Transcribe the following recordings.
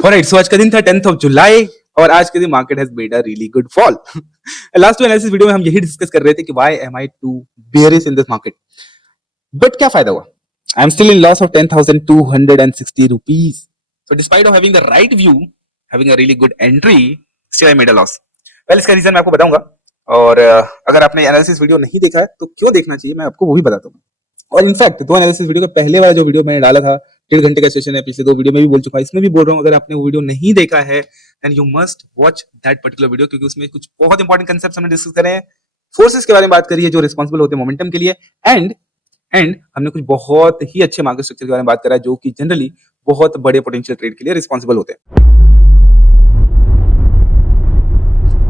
Alright, सो आज का दिन था 10th ऑफ जुलाई और आज के दिन market has made a really good fall. Last two analysis video में हम यही डिस्कस कर रहे थे कि why am I too bearish in this market, but क्या फायदा हुआ? I am still in loss of 10,260 rupees. So despite of having the right view, having a really good entry, still I made a loss. Well, इसका reason मैं आपको बताऊंगा और अगर आपने एनालिसिस वीडियो नहीं देखा है तो क्यों देखना चाहिए मैं आपको वो भी बताता हूँ। और इनफैक्ट दो एनालिसिस वीडियो का पहले वाला जो वीडियो मैंने डाला था 1.5 घंटे का सेशन है, पिछले दो वीडियो में भी बोल चुका हूं, इसमें भी बोल रहा हूं, अगर आपने वो वीडियो नहीं देखा है then you must watch that particular video, क्योंकि उसमें कुछ बहुत इंपॉर्टेंट कंसेप्ट हमने डिस्कस करे हैं। फोर्सेस के बारे में बात करी है जो रिस्पॉन्सिबल होते हैं मोमेंटम के लिए, एंड हमने कुछ बहुत ही अच्छे मार्केट स्ट्रक्चर के बारे में बात करा है जो कि जनरली बहुत बड़े पोटेंशियल ट्रेड के लिए रिस्पॉन्सिबल होते हैं।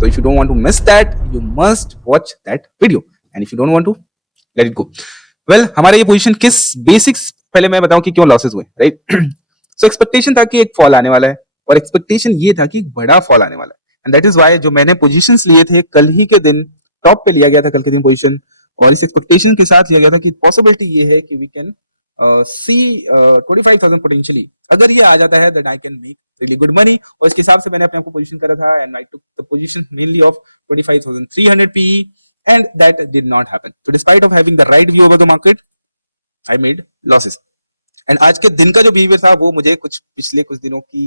तो if you don't want to miss that you must watch that video, and if you don't want to let it go. Well, हमारा ये पोजीशन किस बेसिक्स पहले मैं बताऊं कि क्यों लॉसेस हुए, राइट? सो एक्सपेक्टेशन था कि एक फॉल आने वाला है और एक्सपेक्टेशन ये था कि एक बड़ा फॉल आने वाला है, एंड दैट इज व्हाई जो मैंने पोजीशंस लिए थे कल ही के दिन टॉप पे लिया गया था कल के दिन पोजीशन, और इस एक्सपेक्टेशन के साथ लिया गया था कि पॉसिबिलिटी ये है कि वी कैन सी 25,000 पोटेंशियली। अगर ये आ जाता है that I can make really good money, और इसके हिसाब से मैंने अपने आप को पोजीशन करा था, and I took the position mainly of 25,300 PE, and that did not happen. So despite of having the right view over the market, I made losses. And आज के दिन का जो बिहेवियर था वो मुझे कुछ पिछले कुछ दिनों की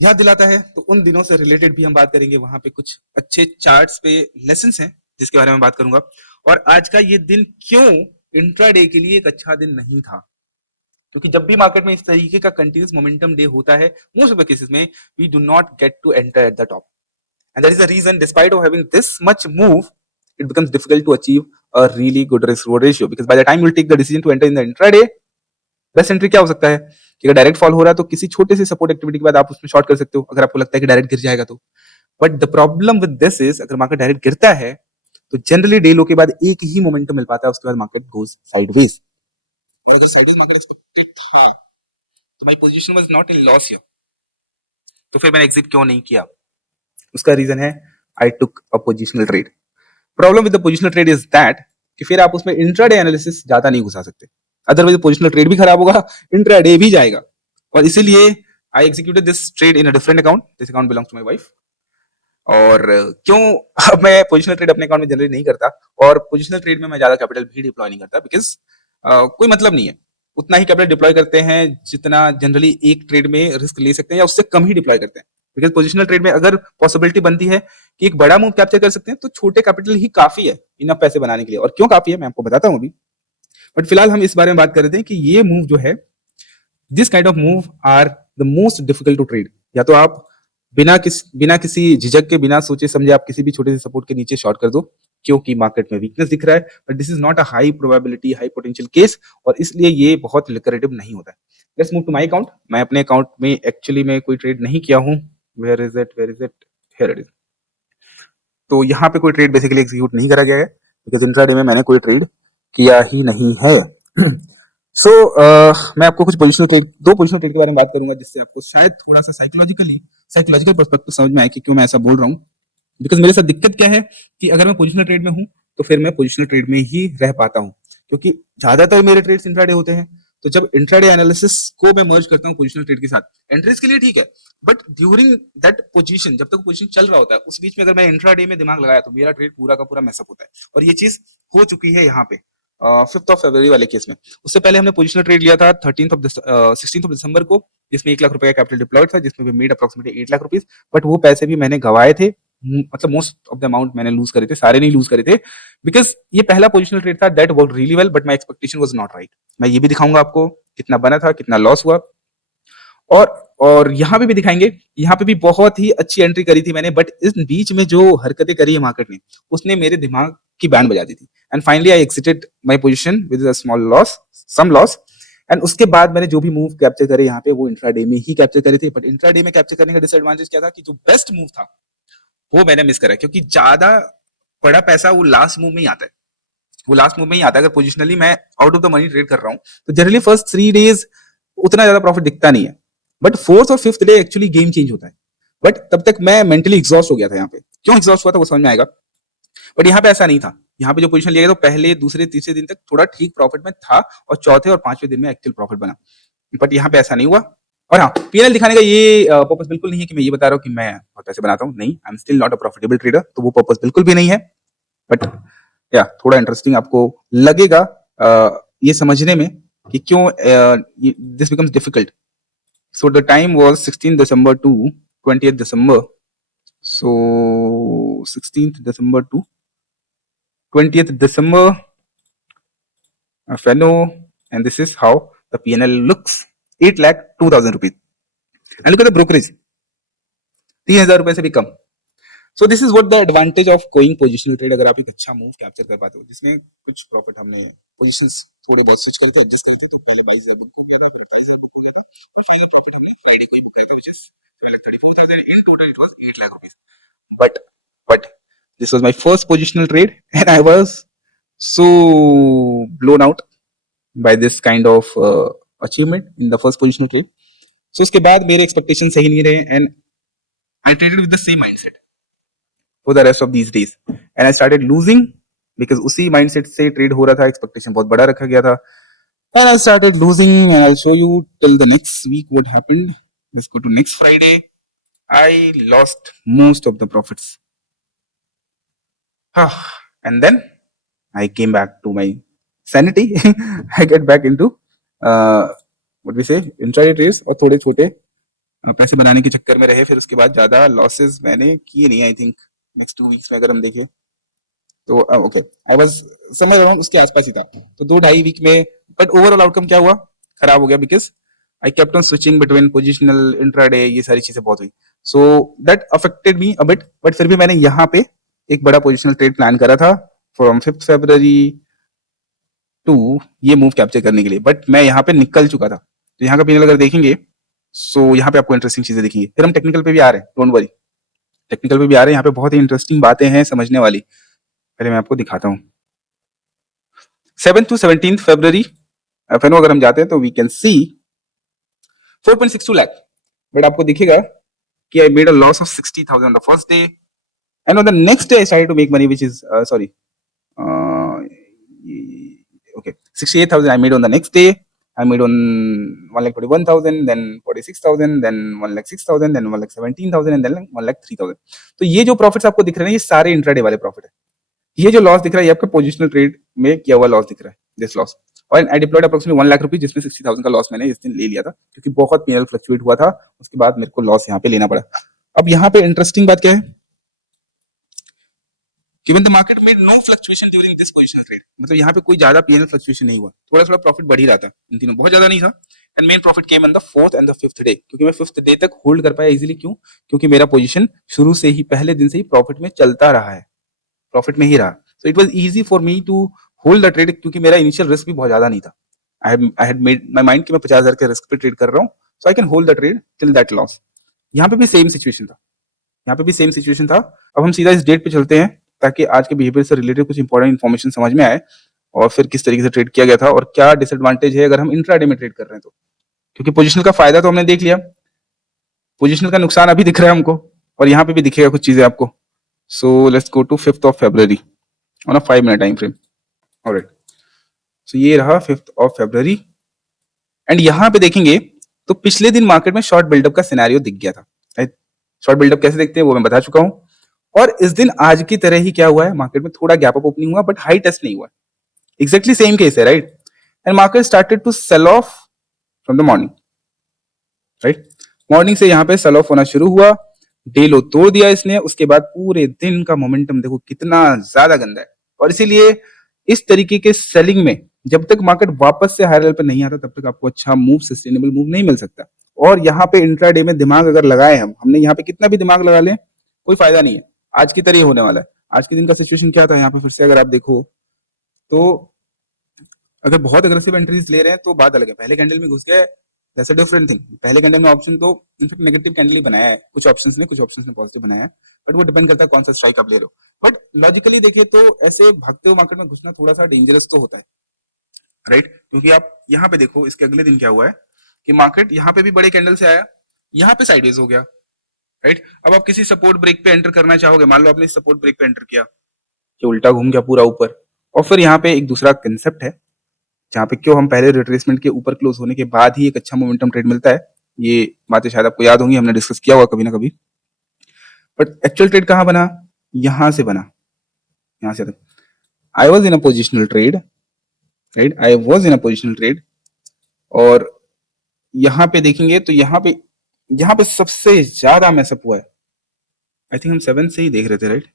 याद दिलाता है, तो उन दिनों से रिलेटेड भी हम बात करेंगे। वहां पे कुछ अच्छे चार्ट्स पे लेसन्स हैं जिसके बारे में बात करूंगा, और आज का ये दिन क्यों इंट्राडे के लिए एक अच्छा दिन नहीं था, क्योंकि जब भी मार्केट में इस तरीके का कंटिन्यूस मोमेंटम डे होता है मोस्ट ऑफ द केसेस में we do not get to enter at the top, and that is the reason despite of having this much move it becomes difficult to achieve a really good risk reward ratio, because by the time you take the decision to enter in the intraday, best entry क्या हो सकता है कि अगर direct fall हो रहा है तो किसी छोटे से सपोर्ट एक्टिविटी के बाद आप उसमें शॉर्ट कर सकते हो अगर आपको लगता है कि डायरेक्ट गिर जाएगा तो। But the problem with this is अगर मार्केट डायरेक्ट गिरता है तो जनरली डे लो के बाद एक ही मोमेंटम मिल पाता है, उसके बाद मार्केट गोज साइडवेज। और अगर साइडवेज मार्केट एक्सपेक्टेड था तो my position was not in loss here, तो फिर मैंने एग्जिट क्यों नहीं किया? उसका रीजन है I took a positional trade. Problem with the positional trade is that कि फिर आप उसमें इंट्राडे एनालिसिस ज्यादा नहीं घुसा सकते, अदरवाइज पोजिशनल ट्रेड भी खराब होगा, इंट्राडे भी जाएगा, और इसीलिए I executed this trade in a different account. This account belongs to my wife. और क्यों अब मैं पोजिशनल ट्रेड अपने अकाउंट में जनरेट नहीं करता, और पोजिशनल ट्रेड में मैं ज्यादा कैपिटल भी डिप्लॉय नहीं करता, बिकॉज कोई मतलब नहीं है, उतना ही कैपिटल डिप्लॉय करते हैं जितना जनरली एक ट्रेड में रिस्क ले सकते हैं, या उससे कम ही डिप्लॉय करते हैं। बिकॉज पोजिशनल ट्रेड में अगर पॉसिबिलिटी बनती है कि एक बड़ा मूव कैप्चर कर सकते हैं तो छोटे कैपिटल ही काफी है इनफ पैसे बनाने के लिए, और क्यों काफी है मैं आपको बताता हूं अभी। बट फिलहाल हम इस बारे में बात कर रहे थे कि ये मूव जो है, this kind of move are the most difficult to trade. या तो आप बिना किसी झिझक के, बिना सोचे समझे आप किसी भी छोटे से सपोर्ट के नीचे शॉर्ट कर दो क्योंकि मार्केट में वीकनेस दिख रहा है, but this is not a high probability high potential case, और इसलिए ये बहुत लिक्विडेटिव नहीं होता है। Let's move to my account. मैं अपने अकाउंट में एक्चुअली में कोई ट्रेड नहीं किया हूं। Where is it here it is. तो यहाँ पे कोई ट्रेड बेसिकली एग्जीक्यूट नहीं करा गया है बिकॉज इंट्राडे में मैंने कोई ट्रेड किया ही नहीं है। सो मैं आपको कुछ पोजिशनल ट्रेड, दो पोजिशनल ट्रेड के बारे में बात करूंगा जिससे आपको शायद थोड़ा सा साइकोलॉजिकल पर्सपेक्टिव समझ में आए कि क्यों मैं ऐसा बोल रहा हूँ। बिकॉज मेरे साथ दिक्कत क्या है कि अगर मैं पोजिशनल ट्रेड में हूँ तो फिर मैं पोजिशनल ट्रेड में ही रह पाता हूँ, क्योंकि ज्यादातर मेरे ट्रेड्स इंट्राडे होते हैं। तो जब इंट्राडे एनालिसिस को मैं मर्ज करता हूँ पोजिशनल ट्रेड के साथ, एंट्रीज के लिए ठीक है, बट ड्यूरिंग दैट पोजीशन, जब तक पोजीशन चल रहा होता है उस बीच में अगर मैं इंट्राडे में दिमाग लगाया तो मेरा ट्रेड पूरा का पूरा मैसअप होता है, और ये चीज हो चुकी है यहाँ पे 5th ऑफ फरवरी वाले केस में। उससे पहले हमने पोजिशनल ट्रेड लिया था 16th ऑफ दिसंबर को, जिसमें 1 लाख रुपए का कैपिटल डिप्लॉयड था, जिसमें made approximately 8 lakh rupees, but वो पैसे भी मैंने गवाए थे, मतलब मोस्ट ऑफ द अमाउंट मैंने लूज करे थे, सारे नहीं लूज करे थे, बिकॉज ये पहला पोजिशनल ट्रेड था that work really well, but my expectation was not right. मैं ये भी दिखाऊंगा आपको कितना बना था, कितना लॉस हुआ, और यहाँ पे भी दिखाएंगे। यहाँ पे भी बहुत ही अच्छी एंट्री करी थी मैंने, बट इस बीच में जो हरकतें करी है मार्केट ने उसने मेरे दिमाग की बैंड बजा दी थी, and finally I exited my position with a small loss, some loss. And उसके बाद मैंने जो भी मूव कैप्चर करे यहाँ पे वो इंट्राडे में ही कैप्चर करे थे, बट इंट्राडे में कैप्चर करने का डिसएडवांटेज क्या था कि जो बेस्ट मूव था वो मैंने मिस करा, क्योंकि ज्यादा बड़ा पैसा वो लास्ट मूव में ही आता है, वो लास्ट मूव में ही आता है। अगर पोजिशनली मैं out of the money trade कर रहा हूँ तो जनरली फर्स्ट 3 डेज उतना ज्यादा प्रॉफिट दिखता नहीं है, बट 4th और 5th day actually game change होता है। बट तब तक मैं मेंटली एग्जॉस्ट हो गया था। यहाँ पे क्यों एग्जॉस्ट हुआ था वो समझ में आएगा, बट यहाँ पे ऐसा नहीं था। यहाँ पे जो पोजीशन लिया गया तो पहले दूसरे तीसरे दिन तक थोड़ा ठीक प्रॉफिट में था, और चौथे और पांचवें दिन में एक्चुअल प्रॉफिट बना, बट यहाँ पे ऐसा नहीं हुआ। और हाँ, पीएनएल दिखाने का ये पर्पस बिल्कुल नहीं है कि मैं ये बता रहा हूँ कि मैं बहुत पैसे बनाता हूँ, नहीं, आई am still not a profitable trader, तो वो पर्पस बिल्कुल भी नहीं है। बट या थोड़ा इंटरेस्टिंग आपको लगेगा ये समझने में कि क्यों this becomes difficult. So the time was 16 December to 20 December, so 16th December to 20th December, Feno, and this is how the PNL looks, 8,02,000 rupees. And look at the brokerage, 3,000 रुपए से भी कम। So this is what the advantage of going positional trade, अगर आप एक अच्छा move capture कर पाते हो जिसमें कुछ प्रॉफिट हमने पोजिशंस थोड़े बहुत स्विच करके एडजस्ट करके, तो पहले 22,000 बुक हो गया था, फिर 22,000 बुक हो गया था, और फाइनल प्रॉफिट हमने फ्राइडे को ही बुक किया था, which is 34,000, in total it was 8 lakh rupees. But this was my first positional trade, and I was so blown out by this kind of achievement in the first positional trade. So उसके बाद मेरे expectations सही नहीं रहे, and I traded with the same mindset for the rest of these days, and I started losing because उसी mindset से trade हो रहा था, expectation बहुत बड़ा रखा गया था, and I started losing, and I'll show you till the next week what happened. Let's go to next Friday. I lost most of the profits. And then I came back to my sanity. I get back into what we say intraday trades, और थोड़े छोटे पैसे बनाने के चक्कर में रहे, फिर उसके बाद ज्यादा लॉसेस मैंने किए नहीं। आई थिंक नेक्स्ट 2 वीक्स में अगर हम देखें तो ओके, आई वाज समझ रहा हूँ उसके आसपास ही था, तो 2-2.5 वीक में। बट ओवरऑल आउटकम क्या हुआ, खराब हो गया, because I kept on switching between positional intraday, ये सारी चीजें बहुत हुई, so that affected me a bit. But फिर भी मैंने यहाँ पे एक बड़ा पोजिशनल ट्रेड प्लान करा था फ्रॉम 5th February टू ये मूव कैप्चर करने के लिए, बट मैं यहाँ पे निकल चुका था। तो यहाँ का पीएनएल अगर देखेंगे, सो यहाँ पे आपको इंटरेस्टिंग चीजें दिखेंगी। फिर हम टेक्निकल पे भी आ रहे हैं, डोंट वरी, टेक्निकल पे भी आ रहे हैं, यहाँ पे बहुत ही इंटरेस्टिंग बातें हैं समझने वाली। पहले मैं आपको दिखाता हूँ 7th to 17th February, फेनो अगर हम जाते हैं तो we can see 4.62 lakh, but आपको दिखेगा कि I made a loss of 60,000 on the first day, and on the next day I started to make money, which is sorry okay, 68,000 I made on the next day. I made on 1,21,000, then 46,000, then 1,06,000, then 1,17,000, and then 1,03,000। तो ये जो profits आपको दिख रहे हैं ये सारे intraday वाले प्रॉफिट है। ये जो लॉस दिख रहा है ये आपका पोजिशनल ट्रेड में किया हुआ लॉस दिख रहा है, दिस लॉस। और आई डिप्लॉयड अप्रोक्सीमेटली 1 लाख रुपीज, जिसमें 60,000 का लॉस मैंने इस दिन ले लिया था, क्योंकि बहुत पीएनएल फ्लक्चुएट हुआ था, उसके बाद मेरे को लॉस यहाँ पे लेना पड़ा। अब यहाँ पे इंटरेस्टिंग बात क्या है, given the market made no fluctuation during this positional trade, मतलब यहाँ पे कोई ज्यादा पीएनएल फ्लक्चुएशन नहीं हुआ, थोड़ा थोड़ा प्रॉफिट बढ़ ही रहा था इन तीनों, बहुत ज्यादा नहीं था। And main profit came on the 4th and the 5th day, क्योंकि मैं 5th डे तक होल्ड कर पाया इजीली। क्यों? क्योंकि मेरा पोजीशन शुरू से ही पहले दिन से ही प्रॉफिट में चलता रहा है, प्रॉफिट में ही रहा, so it was easy for me to hold the trade, क्योंकि मेरा इनिशियल रिस्क भी बहुत ज्यादा नहीं था। I had made my mind कि मैं 50,000 के रिस्क पे ट्रेड कर रहा हूँ, so I can hold the trade till that loss. यहाँ पे भी सेम सिचुएशन था, यहाँ पे भी सेम सिचुएशन था। अब हम सीधा इस डेट पे चलते हैं, ताकि आज के बिहेवियर से रिलेटेड कुछ इंपॉर्टेंट इन्फॉर्मेशन समझ में आए, और फिर किस तरीके से ट्रेड किया गया था और क्या डिसएडवांटेज है अगर हम इंट्राडे में ट्रेड कर रहे हैं तो। क्योंकि पोजिशनल का फायदा तो हमने देख लिया, पोजिशनल का नुकसान अभी दिख रहा है हमको, और यहाँ पे भी दिखेगा कुछ चीजें आपको। So let's go to 5th of February on a 5 minute time frame. Alright, so ये रहा 5th of February, एंड यहाँ पे देखेंगे तो पिछले दिन मार्केट में शॉर्ट बिल्डअप का सिनेरियो दिख गया था। शॉर्ट बिल्डअप कैसे देखते हैं वो मैं बता चुका हूँ, और इस दिन आज की तरह ही क्या हुआ है, मार्केट में थोड़ा गैप अप ओपनिंग हुआ, बट हाई टेस्ट नहीं हुआ। एग्जैक्टली सेम केस है, right? And market started to sell off from the morning, right? Morning से यहाँ पे सेल ऑफ होना शुरू हुआ, डे लो तोड़ दिया इसने, उसके बाद पूरे दिन का मोमेंटम देखो कितना ज्यादा गंदा है। और इसीलिए इस तरीके के सेलिंग में जब तक मार्केट वापस से हायर लेवल पे नहीं आता, तब तक आपको अच्छा मूव, सस्टेनेबल मूव नहीं मिल सकता। और यहाँ पे इंट्राडे में दिमाग अगर लगाए हमने यहाँ पे कितना भी दिमाग लगा लें, कोई फायदा नहीं है। आज की तरह ही होने वाला है। आज के दिन का सिचुएशन क्या था यहाँ पे, फिर से अगर आप देखो तो अगर बहुत अग्रेसिव एंट्रीज ले रहे हैं तो बात अलग है, पहले कैंडल में घुस गए, दैट्स अ डिफरेंट थिंग। पहले कैंडल में ऑप्शन तो इनफैक्ट नेगेटिव कैंडल ही बनाया है, कुछ ऑप्शंस ने पॉजिटिव बनाया है, बट वो डिपेंड करता है कौन सा स्ट्राइक आप ले लो। बट लॉजिकली देखिए तो ऐसे भागते हुए मार्केट में घुसना थोड़ा सा डेंजरस तो होता है, राइट? क्योंकि आप यहाँ पे देखो इसके अगले दिन क्या हुआ है कि मार्केट यहाँ पे भी बड़े कैंडल से आया, यहाँ पे साइडवेज हो गया, राइट? अब आप किसी सपोर्ट ब्रेक पे एंटर करना चाहोगे, मान लो आपने सपोर्ट ब्रेक पे एंटर किया, ये उल्टा घूम गया पूरा ऊपर। और फिर यहाँ पे एक दूसरा कंसेप्ट है जहाँ पे क्यों हम पहले रिट्रेसमेंट के ऊपर क्लोज होने के बाद ही एक अच्छा मोमेंटम ट्रेड मिलता है, ये बातें शायद आपको याद होंगी, हमने डिस्कस किया हुआ कभी ना कभी। बट एक्चुअल ट्रेड कहाँ बना? यहां से बना, यहां से। I was in a positional trade, right, I was in a positional trade. और यहाँ पे देखेंगे तो यहाँ पे सबसे ज्यादा मैसअप हुआ है। आई थिंक हम 7 से ही देख रहे थे, राइट?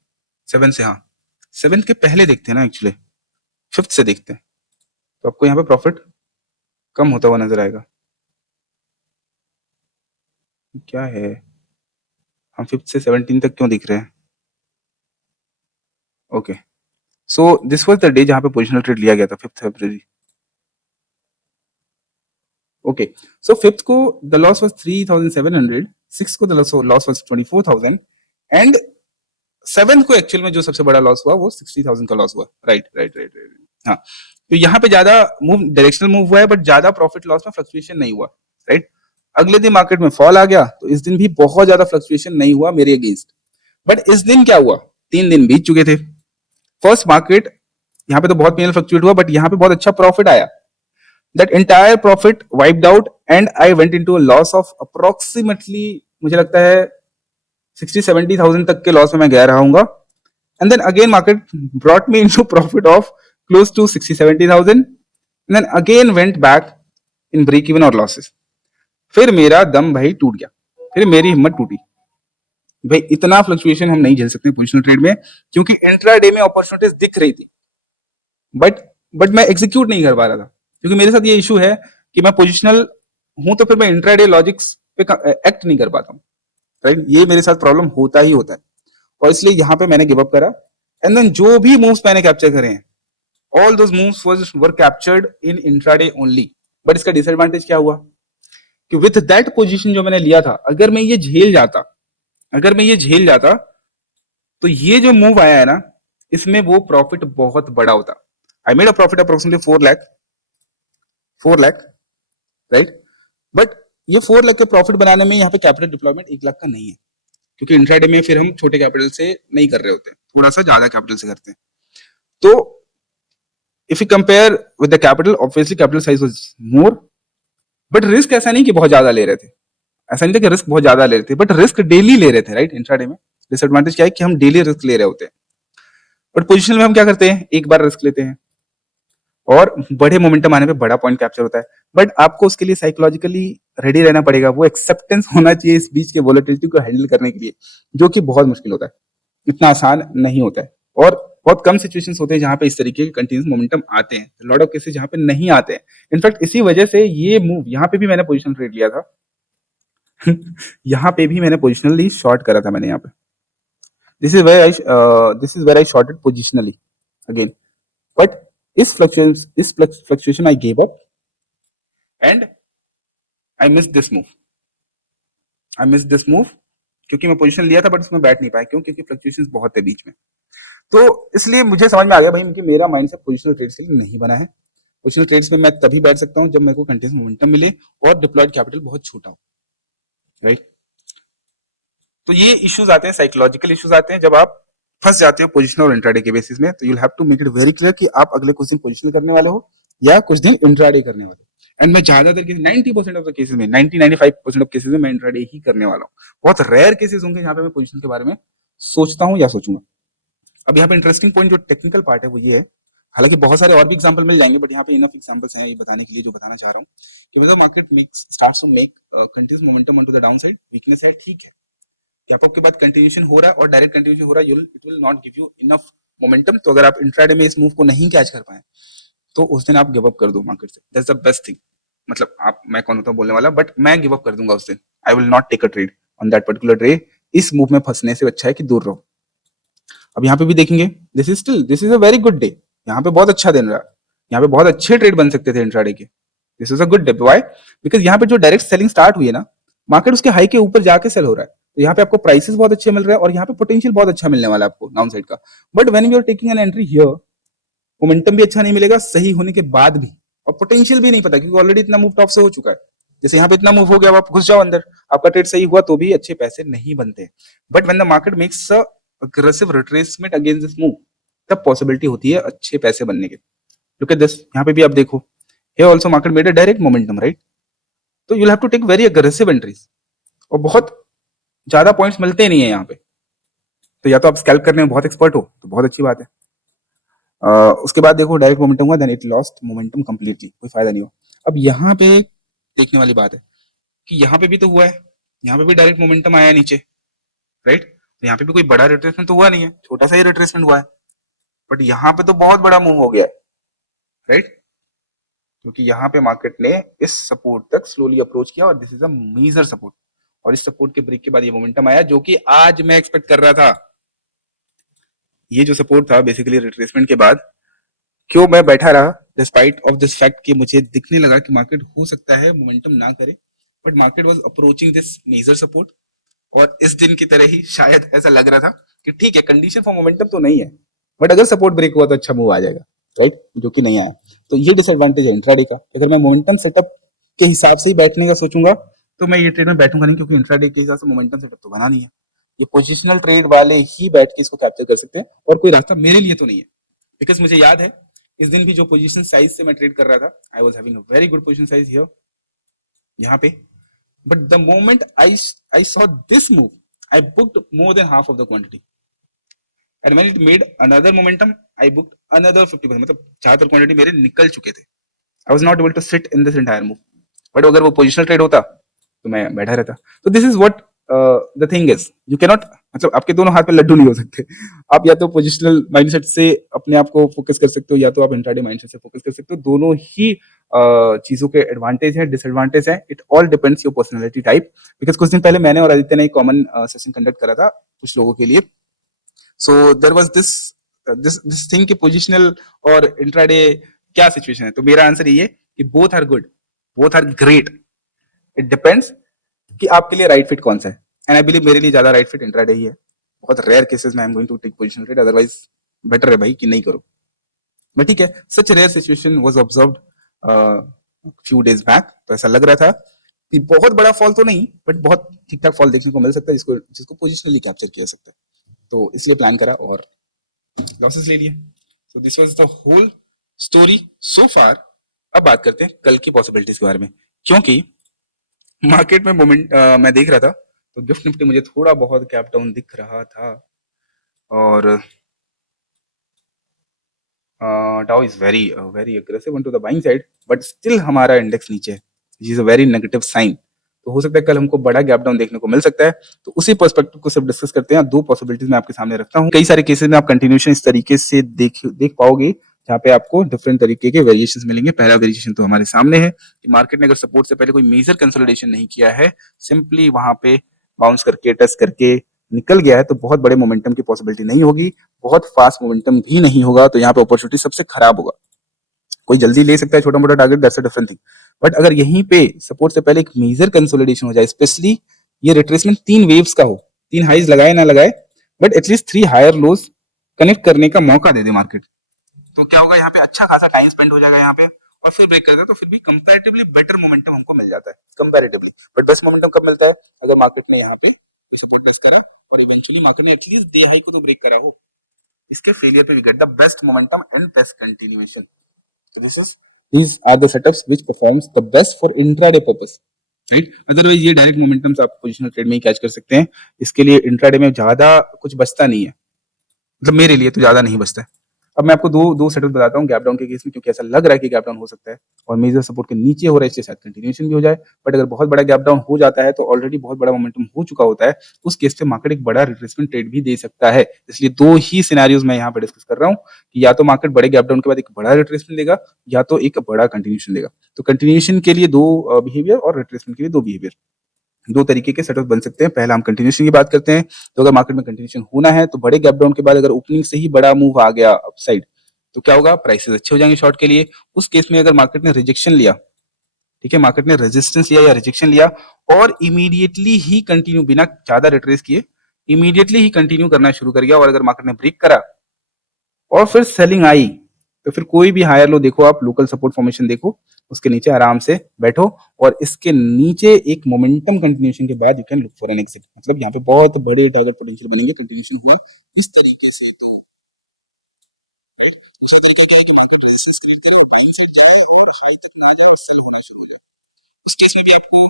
7 से, हाँ 7 के पहले देखते हैं ना, एक्चुअली 5th से देखते हैं, तो आपको यहाँ पे प्रॉफिट कम होता हुआ नजर आएगा। क्या है, हम 5th से 17 तक क्यों दिख रहे हैं? Okay, so this was the day जहां पे पोजिशनल ट्रेड लिया गया था, 5th फरवरी। ओके, सो 5th को द लॉस वाज 3700, 6th को the loss was 24000 and 7th को एक्चुअल में जो सबसे बड़ा लॉस हुआ वो 60000 का लॉस हुआ। राइट राइट राइट राइट, हाँ। तो यहाँ पे ज्यादा मूव, डायरेक्शनल मूव हुआ है, बट ज्यादा प्रॉफिट लॉस में फ्लक्चुएशन नहीं हुआ, राइट। अगले दिन मार्केट में फॉल आ गया, तो इस दिन भी बहुत ज्यादा फ्लक्चुएशन नहीं हुआ मेरे अगेंस्ट। बट इस दिन क्या हुआ, 3 दिन बीत चुके थे। फर्स्ट मार्केट यहाँ पे तो बहुत पेनल फ्लक्चुएट हुआ, बट यहाँ पे बहुत अच्छा प्रॉफिट आया। That entire profit wiped out and I went into a loss of approximately, मुझे लगता है 60-70,000 तक के लॉस में मैं गया रहूंगा। And then again market brought me into profit of close to 60-70,000 and then again went back in break even और लॉसेस। फिर मेरा दम भाई टूट गया, फिर मेरी हिम्मत टूटी। भाई इतना फ्लक्चुएशन हम नहीं झेल सकते पोजिशनल ट्रेड में, क्योंकि इंट्राडे में अपॉर्चुनिटीज दिख रही थी, बट मैं एग्जीक्यूट नहीं कर पा रहा था, क्योंकि मेरे साथ ये इशू है कि मैं पोजिशनल हूं तो फिर मैं इंट्राडे लॉजिक्स पे एक्ट नहीं कर पाता हूँ, राइट। ये मेरे साथ प्रॉब्लम होता ही होता है, और इसलिए यहाँ पे मैंने गिव अप करा। एंड देन जो भी मूव्स मैंने कैप्चर करे हैं, all those moves were captured in intraday only. But इसका डिसएडवांटेज क्या हुआ कि विथ दैट पोजीशन जो मैंने लिया था, अगर मैं ये झेल जाता, तो ये जो मूव आया है ना, इसमें वो प्रॉफिट बहुत बड़ा होता। आई made a profit approximately 4 lakh, right. But ये 4 लाख के प्रॉफिट बनाने में यहाँ पे कैपिटल डिप्लॉयमेंट 1 लाख का नहीं है, क्योंकि इंट्राडे में फिर हम छोटे कैपिटल से नहीं कर रहे होते, थोड़ा सा ज्यादा कैपिटल से करते हैं। तो if you compare with the capital, obviously capital size was more, but risk ऐसा नहीं कि बहुत ज्यादा ले रहे थे, ऐसा नहीं था कि रिस्क बहुत ज्यादा ले रहे थे, बट रिस्क डेली ले रहे थे, राइट। इंट्राडे में डिसएडवांटेज क्या है कि हम डेली रिस्क ले रहे होते हैं, बट पोजिशनल में हम क्या करते हैं, एक बार रिस्क लेते हैं और बड़े मोमेंटम आने पे बड़ा पॉइंट कैप्चर होता है। बट आपको उसके लिए साइकोलॉजिकली रेडी रहना पड़ेगा, वो एक्सेप्टेंस होना चाहिए इस बीच के वोलेटिलिटी को हैंडल करने के लिए, जो कि बहुत मुश्किल होता है, इतना आसान नहीं होता है। और बहुत कम सिचुएशंस होते हैं जहां पे इस तरीके के कंटिन्यूस मोमेंटम आते हैं, लॉट ऑफ केसेस जहां पे नहीं आते हैं। इनफैक्ट इसी वजह से ये मूव, यहाँ पे भी मैंने पोजिशनल ट्रेड लिया था यहाँ पे भी मैंने पोजिशनली शॉर्ट करा था मैंने यहाँ पे। This is where I shorted positionally again, but इस fluctuation I gave up and I miss this move, क्योंकि मैं पोजीशन लिया था बट उसमें बैठ नहीं पाया। क्यों? क्योंकि फ्लक्चुएशंस बहुत है बीच में। तो इसलिए मुझे समझ में आ गया भाई कि मेरा माइंडसेट पोजिशनल ट्रेड्स के लिए नहीं बना है। पोजिशनल ट्रेड्स में मैं तभी बैठ सकता हूं जब मेरे को कंटिन्यूस मोमेंटम मिले और डिप्लॉयड कैपिटल बहुत छोटा हो, राइट। तो ये इश्यूज आते हैं, साइकोलॉजिकल इश्यूज आते हैं जब आप फंस जाते हो पोजिशनल और इंट्राडे के बेसिस में। तो you have to make it very clear कि आप अगले कुछ दिन पोजिशनल करने वाले हो या कुछ दिन इंट्राडे करने वाले हो। एंड मैं ज्यादातर केस 90% ऑफ द केसेस में, 90-95% ऑफ केसेस में मैं इंट्राडे ही करने वाला हूँ। बहुत रेयर केसेस होंगे जहां पे मैं पोजिशन के बारे में सोचता हूँ या सोचूंगा। अब यहाँ पे इंटरेस्टिंग पॉइंट जो टेक्निकल पार्ट है वो ये है, हालांकि बहुत सारे और भी एग्जांपल मिल जाएंगे, बट यहाँ पे इनफ एग्जांपल्स हैं ये बताने के लिए जो बताना चाह रहा हूँ कि मतलब market makes starts to make continuous momentum on to the down side, weakness है, ठीक है। गैप अप के बाद कंटिन्यूएशन हो रहा है और डायरेक्ट कंटिन्यूएशन हो रहा है, it will not give you enough momentum. तो अगर आप इंट्राडे में इस मूव को नहीं कैच कर पाए तो उस दिन आप गिव अप कर दो मार्केट से, दैट्स द बेस्ट थिंग। मतलब आप, मैं कौन होता बोलने वाला, बट मैं गिव अप कर दूंगा उस दिन। I will not take a trade on that particular day. इस मूव में फंसने से अच्छा है कि दूर रहो। अब यहाँ पे भी देखेंगे, this is a very good day, यहाँ पे बहुत अच्छा दिन रहा, यहाँ पे बहुत अच्छे ट्रेड बन सकते थे इंट्राडे के। This is a good day, why? Because यहाँ पे जो डायरेक्ट सेलिंग स्टार्ट हुई है ना, मार्केट उसके हाई के ऊपर जाके सेल हो रहा है, तो यहाँ पे आपको प्राइसेस बहुत अच्छे मिल रहे हैं और यहाँ पे पोटेंशियल बहुत अच्छा मिलने वाला है आपको डाउन साइड का। But when you are taking an entry here, momentum भी अच्छा नहीं मिलेगा सही होने के बाद भी, और पोटेंशियल भी नहीं पता क्योंकि ऑलरेडी इतना मूव टॉप से हो चुका है। जैसे यहाँ पे इतना मूव हो गया, अब आप घुस जाओ अंदर, आपका ट्रेड सही हुआ तो भी अच्छे पैसे नहीं बनते। But when the market makes a aggressive retracement against this move, तब पॉसिबिलिटी होती है अच्छे पैसे बनने के। लुक एट दिस, यहाँ पे भी आप देखो, here also market made a direct momentum, right? तो you have to take very aggressive entries, और बहुत ज्यादा पॉइंट्स मिलते नहीं है यहाँ पे। तो या तो आप स्कैल्प करने में बहुत एक्सपर्ट हो तो बहुत अच्छी बात है। उसके बाद देखो डायरेक्ट मोमेंटम हुआ, then it lost momentum completely, कोई फायदा नहीं हुआ। अब यहाँ पे देखने वाली बात है कि यहाँ पे भी तो हुआ है, यहाँ पे भी डायरेक्ट मोमेंटम आया नीचे, राइट। तो यहाँ पे भी कोई बड़ा रिट्रेसमेंट तो हुआ नहीं है, छोटा सा ही रिट्रेसमेंट हुआ है, बट यहाँ पे तो बहुत बड़ा मूव हो गया है, राइट। क्योंकि यहाँ पे मार्केट ने इस सपोर्ट तक स्लोली अप्रोच किया और this is a major support, और इस सपोर्ट के ब्रेक के बाद ये मोमेंटम आया जो कि आज मैं एक्सपेक्ट कर रहा था। ये जो सपोर्ट था बेसिकली रिट्रेसमेंट के बाद, क्यों मैं बैठा रहा डिस्पाइट ऑफ दिस फैक्ट कि मुझे दिखने लगा कि मार्केट हो सकता है मोमेंटम ना करे, but market was approaching this major support. और इस दिन की तरह ही शायद ऐसा लग रहा था कि ठीक है कंडीशन फॉर मोमेंटम तो नहीं है, बट अगर सपोर्ट ब्रेक हुआ तो अच्छा मूव आ जाएगा, राइट, जो कि नहीं आया। तो ये डिसएडवांटेज है इंट्राडे का। अगर मैं मोमेंटम सेटअप के हिसाब से ही बैठने का सोचूंगा तो मैं ये ट्रेड में बैठूंगा नहीं, क्योंकि इंट्राडे के हिसाब से मोमेंटम सेटअप तो बना नहीं है। ये पोजिशनल ट्रेड वाले ही बैठ के इसको कैप्चर कर सकते हैं, और कोई रास्ता मेरे लिए तो नहीं है। बिकॉज मुझे याद है इस दिन भी जो पोजीशन साइज से मैं ट्रेड कर रहा था, I was having a very good position size here, यहाँ पे, but the moment I saw this move, I booked more than half of the quantity, and when it made another momentum, I booked another 50%, मतलब ज्यादातर quantity मेरे निकल चुके थे। I was not able to sit in this entire move, but अगर वो positional trade होता तो मैं बैठा रहता। तो this is what the thing is, you can not, मतलब आपके दोनों हाथ में लड्डू नहीं हो सकते। आप या तो पोजिशनल माइंडसेट से अपने आप को फोकस कर सकते हो, या तो आप इंट्राडे माइंडसेट से फोकस कर सकते हो। दोनों ही चीजों के एडवांटेज है, डिसएडवांटेज है। It all depends your personality type. Because कुछ दिन पहले मैंने और आदित्य ने एक कॉमन सेशन कंडक्ट करा था कुछ लोगों के लिए। So there was this this thing कि पोजिशनल और इंट्राडे क्या सिचुएशन है। तो मेरा आंसर ये है कि both are good, both are great. It depends कि आपके लिए राइट फिट कौन सा है, एंड आई बिलीव मेरे लिए ज्यादा राइट फिट इंट्राडे ही है। बहुत रेयर केसेस में I am going to take positional trade, otherwise better है भाई कि नहीं करो। बट ठीक है, such rare situation was observed few days back. तो ऐसा लग रहा था कि बहुत बड़ा फॉल तो नहीं, बट बहुत ठीक ठाक फॉल देखने को मिल सकता है, जिसको जिसको पोजिशनली कैप्चर किया सकता है। तो इसलिए प्लान करा और लॉसेस ले लिए। So this was the whole story so far. अब बात करते हैं कल की पॉसिबिलिटीज के बारे में, क्योंकि मार्केट में मोमेंट मैं देख रहा था तो गिफ्ट निफ्टी मुझे थोड़ा बहुत गैप डाउन दिख रहा था, और Dow is very very aggressive on to the buying side, but still हमारा इंडेक्स नीचे है, which is a very negative sign. तो हो सकता है कल हमको बड़ा गैप डाउन देखने को मिल सकता है। तो उसी पर्सपेक्टिव को सब डिस्कस करते हैं। दो पॉसिबिलिटीज मैं आपके सामने रखता हूँ। कई सारे केसेस में आप कंटिन्यूएशन इस तरीके से देख पाओगे, जहाँ पे आपको डिफरेंट तरीके के वेरिएशंस मिलेंगे। पहला वेरिएशन तो हमारे सामने है कि मार्केट ने अगर सपोर्ट से पहले कोई मेजर कंसोलिडेशन नहीं किया है, सिंपली वहां पे बाउंस करके टच करके निकल गया है, तो बहुत बड़े मोमेंटम की पॉसिबिलिटी नहीं होगी, बहुत फास्ट मोमेंटम भी नहीं होगा। तो यहाँ पे अपॉर्चुनिटी सबसे खराब होगा। कोई जल्दी ले सकता है छोटा मोटा target, that's a different thing, but अगर यहीं पे सपोर्ट से पहले एक मेजर कंसोलिडेशन हो जाए, स्पेशली ये रिट्रेसमेंट 3 वेव्स का हो, 3 हाइज लगाए ना लगाए, but at least 3 higher lows connect करने का मौका दे दे मार्केट, तो क्या होगा, यहाँ पे अच्छा खासा टाइम स्पेंड हो जाएगा यहाँ पे, और फिर ब्रेक करता है तो फिर भी कंपैरेटिवली बेटर मोमेंटम हमको मिल जाता है कंपैरेटिवली। बट बेस्ट मोमेंटम कब मिलता है, अगर मार्केट ने यहाँ पे सपोर्ट टेस्ट करा और इवेंचुअली मार्केट ने एटलीस्ट डे हाई को तो ब्रेक करा हो। इसके फेलियर पे we get the best momentum in test continuation. So these are the setups which performs the best for intraday purpose, right. Otherwise ये डायरेक्ट मोमेंटम्स आप positional trade में ही catch कर सकते हैं। इसके लिए इंट्राडे में ज्यादा कुछ बचता नहीं है, मतलब मेरे लिए तो ज्यादा नहीं बचता है। अब मैं आपको दो दो सेटअप बताता हूँ गैप डाउन के केस में, क्योंकि ऐसा लग रहा है कि गैप डाउन हो सकता है और मेजर सपोर्ट के नीचे हो रहा है, इसलिए शायद कंटिन्यूएशन भी हो जाए। बट अगर बहुत बड़ा गैप डाउन हो जाता है तो ऑलरेडी बहुत बड़ा मोमेंटम हो चुका होता है, उस केस पे मार्केट एक बड़ा रिट्रेसमेंट ट्रेड भी दे सकता है। इसलिए दो ही सिनेरियोज मैं यहाँ पे डिस्कस कर रहा हूँ कि या तो मार्केट बड़े गैप डाउन के बाद एक बड़ा रिट्रेसमेंट देगा, या तो एक बड़ा कंटिन्यूएशन देगा। तो कंटिन्यूएशन के लिए दो बिहेवियर और रिट्रेसमेंट के लिए दो बिहेवियर, दो तरीके के सेटअप बन सकते हैं। पहला हम कंटिन्यूएशन की बात करते हैं। तो अगर मार्केट में कंटिन्यूएशन होना है तो बड़े गैप डाउन के बाद अगर ओपनिंग से ही बड़ा मूव आ गया अपसाइड, तो क्या होगा, प्राइसेस अच्छे हो जाएंगे शॉर्ट के लिए। उस केस में अगर मार्केट ने रिजेक्शन लिया, ठीक है, मार्केट ने रेजिस्टेंस लिया या रिजेक्शन लिया और इमीडिएटली ही कंटिन्यू बिना ज्यादा रिट्रेस किए इमीडिएटली ही कंटिन्यू करना शुरू कर गया, और अगर मार्केट ने ब्रेक करा और फिर सेलिंग आई, तो फिर कोई भी हायर लो देखो, आप लोकल सपोर्ट फॉर्मेशन देखो, उसके नीचे आराम से बैठो, और इसके नीचे एक मोमेंटम कंटिन्यूएशन के बाद you can look for an exit. मतलब यहाँ पे बहुत बड़े टारगेट पोटेंशियल बनेंगे कंटिन्यूएशन हुआ इस तरीके से। तो दूसरा तरीका क्या है कि मार्केट रेजिस्टेंस क्रिएट करे, बाइंग साइड जाए और हाई तक ना जाए और सेल होना शुरू हो जाए। उस केस में भी आपको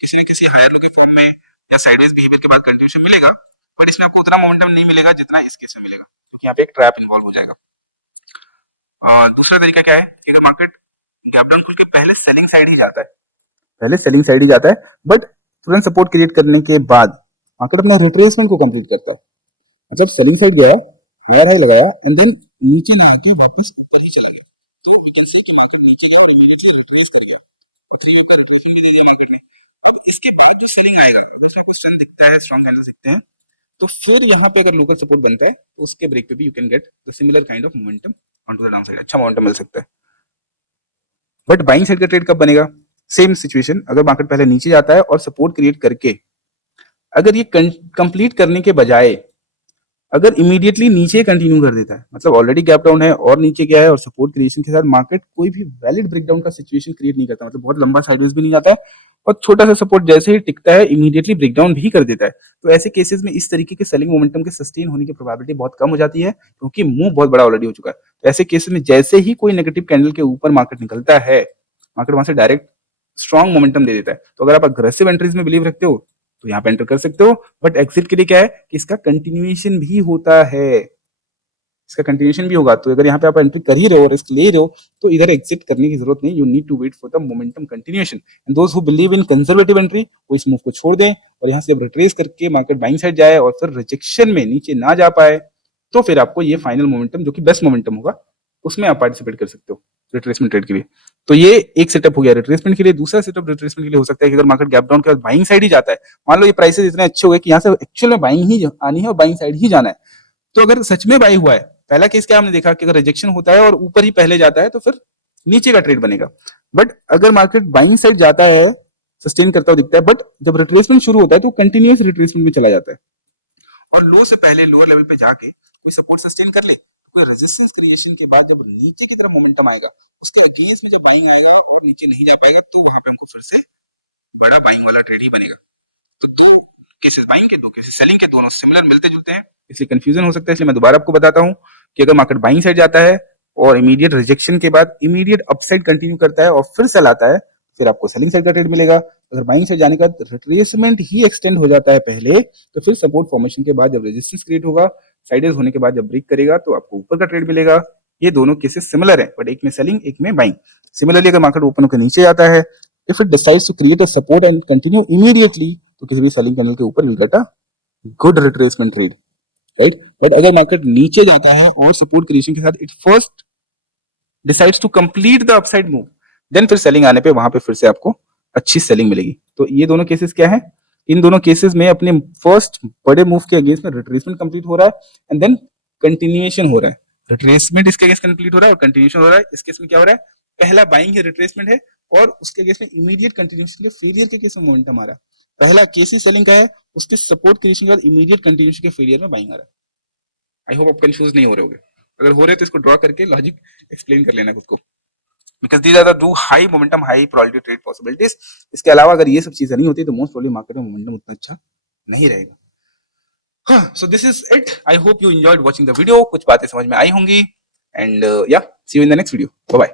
किसी न किसी हायर लो के फॉर्म में या साइडवेज बिहेवियर के बाद कंटिन्यूएशन मिलेगा, बट इसमें आपको उतना मोमेंटम नहीं मिलेगा जितना इस केस में मिलेगा, क्योंकि यहाँ पे एक ट्रैप इन्वॉल्व हो जाएगा। दूसरा तरीका क्या है कि अगर मार्केट गैप डाउन खुल के पहले सेलिंग साइड ही जाता है, पहले सेलिंग साइड ही जाता है, बट तुरंत सपोर्ट क्रिएट करने के बाद मार्केट अपने रिट्रेसमेंट को कंप्लीट करता है। मतलब सेलिंग साइड गया, हायर हाई लगाया एंड देन नीचे लगा के वापस ऊपर ही चला गया, तो वी कैन से कि मार्केट नीचे गया और इमीडिएटली रिट्रेस कर गया, फिर ऊपर रिट्रेसमेंट भी दे दिया मार्केट ने। अब इसके बाद जो सेलिंग आएगा, अगर इसमें कुछ स्ट्रेंथ दिखता है, स्ट्रॉन्ग कैंडल्स दिखते हैं, तो फिर यहाँ पे अगर लोकल सपोर्ट बनता है तो उसके ब्रेक पे भी you can get the similar kind of momentum on to the down side, अच्छा मोमेंटम मिल सकता है। बट बाइंग साइड का ट्रेड कब बनेगा? सेम सिचुएशन, अगर मार्केट पहले नीचे जाता है और सपोर्ट क्रिएट करके अगर ये कंप्लीट करने के बजाय अगर इमीडिएटली नीचे कंटिन्यू कर देता है, मतलब ऑलरेडी गैप डाउन है और नीचे गया है और सपोर्ट क्रिएशन के साथ मार्केट कोई भी वैलिड ब्रेकडाउन का सिचुएशन क्रिएट नहीं करता, मतलब बहुत लंबा साइडवेज भी नहीं जाता है और छोटा सा सपोर्ट जैसे ही टिकता है इमीडिएटली ब्रेकडाउन भी कर देता है, तो ऐसे केसेस में इस तरीके के सेलिंग मोमेंटम के सस्टेन होने की प्रोबेबिलिटी बहुत कम हो जाती है, क्योंकि मूव बहुत बड़ा ऑलरेडी हो चुका है। तो ऐसे केसेस में जैसे ही कोई नेगेटिव कैंडल के ऊपर मार्केट निकलता है, मार्केट वहां से डायरेक्ट स्ट्रॉन्ग मोमेंटम दे देता है। तो अगर आप अग्रेसिव एंट्रीज में बिलीव रखते हो तो यहाँ पे एंटर कर सकते हो, बट एग्जिट के लिए क्या है कि इसका कंटिन्यूएशन भी होता है, इसका कंटिन्यूएशन भी होगा। तो अगर यहाँ पे आप एंट्री कर ही रहे हो, रिस्क ले रहे हो, तो इधर एग्जिट करने की जरूरत नहीं, you need to wait for the momentum continuation. And those who believe in conservative entry, वो इस मूव को छोड़ दें और यहाँ से रिट्रेस करके मार्केट बाइंग साइड जाए और फिर रिजेक्शन में नीचे ना जा पाए, तो फिर आपको ये फाइनल मोमेंटम जो कि बेस्ट मोमेंटम होगा उसमें आप पार्टिसिपेट कर सकते हो रिट्रेसमेंट ट्रेड के लिए। तो ये एक सेटअप हो गया रिट्रेसमेंट के लिए। दूसरा सेटअप रिट्रेसमेंट के लिए हो सकता है कि अगर मार्केट गैप डाउन के बाद बाइंग साइड ही जाता है, मान लो ये प्राइसेस इतने अच्छे हो गए कि यहाँ से एक्चुअल में बाइंग ही आनी है और बाइंग साइड ही जाना है, तो अगर सच में बाई हुआ है, पहला केस क्या हमने देखा कि अगर रिजेक्शन होता है और ऊपर ही पहले जाता है तो फिर नीचे का ट्रेड बनेगा। बट अगर मार्केट बाइंग साइड जाता है, सस्टेन करता हुआ दिखता है, बट जब रिट्रेसमेंट शुरू होता है तो कंटिन्यूअस रिट्रेसमेंट में चला जाता है और लो से पहले लोअर लेवल पे जाके कोई सपोर्ट सस्टेन कर ले, कोई रेजिस्टेंस क्रिएशन के बाद जब नीचे की तरफ मोमेंटम आएगा, उसके अगेंस्ट में जब बाइंग आएगा और नीचे नहीं जा पाएगा, तो वहां पे हमको फिर से बड़ा बाइंग वाला ट्रेड ही बनेगा। तो दो केसेस बाइंग के, दो केसेस सेलिंग के, दोनों सिमिलर मिलते जुलते हैं, इसलिए कंफ्यूजन हो सकता है। इसलिए मैं दोबारा आपको बताता हूं कि अगर मार्केट बाइंग साइड जाता है और इमीडिएट रिजेक्शन के बाद इमीडिएट अपसाइड कंटिन्यू करता है और फिर सेल आता है, फिर आपको सेलिंग साइड का ट्रेड मिलेगा। अगर बाइंग साइड जाने का रिट्रेसमेंट ही एक्सटेंड हो जाता है पहले, तो फिर सपोर्ट फॉर्मेशन के बाद जब रेजिस्टेंस क्रिएट होगा, साइडवेज होने के बाद जब ब्रेक करेगा, तो आपको ऊपर का ट्रेड मिलेगा। ये दोनों केसेस सिमिलर है, बट एक में सेलिंग एक में बाइंग। सिमिलरली अगर मार्केट ओपन होकर नीचे आता है, if it decides to create a support and continue immediately, तो किसी भी सेलिंग कैंडल के ऊपर will get a good retracement trade, right. But अगर मार्केट नीचे जाता है और सपोर्ट क्रिएशन के साथ it first decides to complete the upside move, then फिर सेलिंग आने पे वहां पे फिर से आपको अच्छी सेलिंग मिलेगी। तो ये दोनों केसेस क्या है? इन दोनों केसेस में अपने फर्स्ट बड़े मूव के अगेंस्ट में रिट्रेसमेंट कंप्लीट हो रहा है एंड देन कंटिन्यूएशन हो रहा है। रिट्रेसमेंट इसके अगेंस्ट कंप्लीट हो रहा है और कंटिन्यूएशन हो रहा है। इस केस में क्या हो रहा है? पहला बाइंग है, रिट्रेसमेंट है, और उसके अगेंस्ट में इमीडिएट कंटिन्यूएशन के फेलियर के केस में मोमेंटम आ रहा है। पहला केस ही सेलिंग का है, उसके सपोर्ट क्रिएशन के बाद इमीडिएट कंटिन्यूएशन के फेलियर में बाइंग आ रहा है। आई होप आप कंफ्यूज नहीं हो रहे होगे, अगर हो रहे तो इसको ड्रॉ करके लॉजिक एक्सप्लेन कर लेना खुद को, because these are the two high momentum high probability trade possibilities. इसके अलावा अगर ये सब चीजें नहीं होती तो मोस्ट प्रोबेबली मार्केट में मोमेंटम उतना अच्छा नहीं रहेगा। So this is it. I hope you enjoyed watching the video. कुछ बातें समझ में आई होंगी, and yeah, see you in the next video. Bye bye.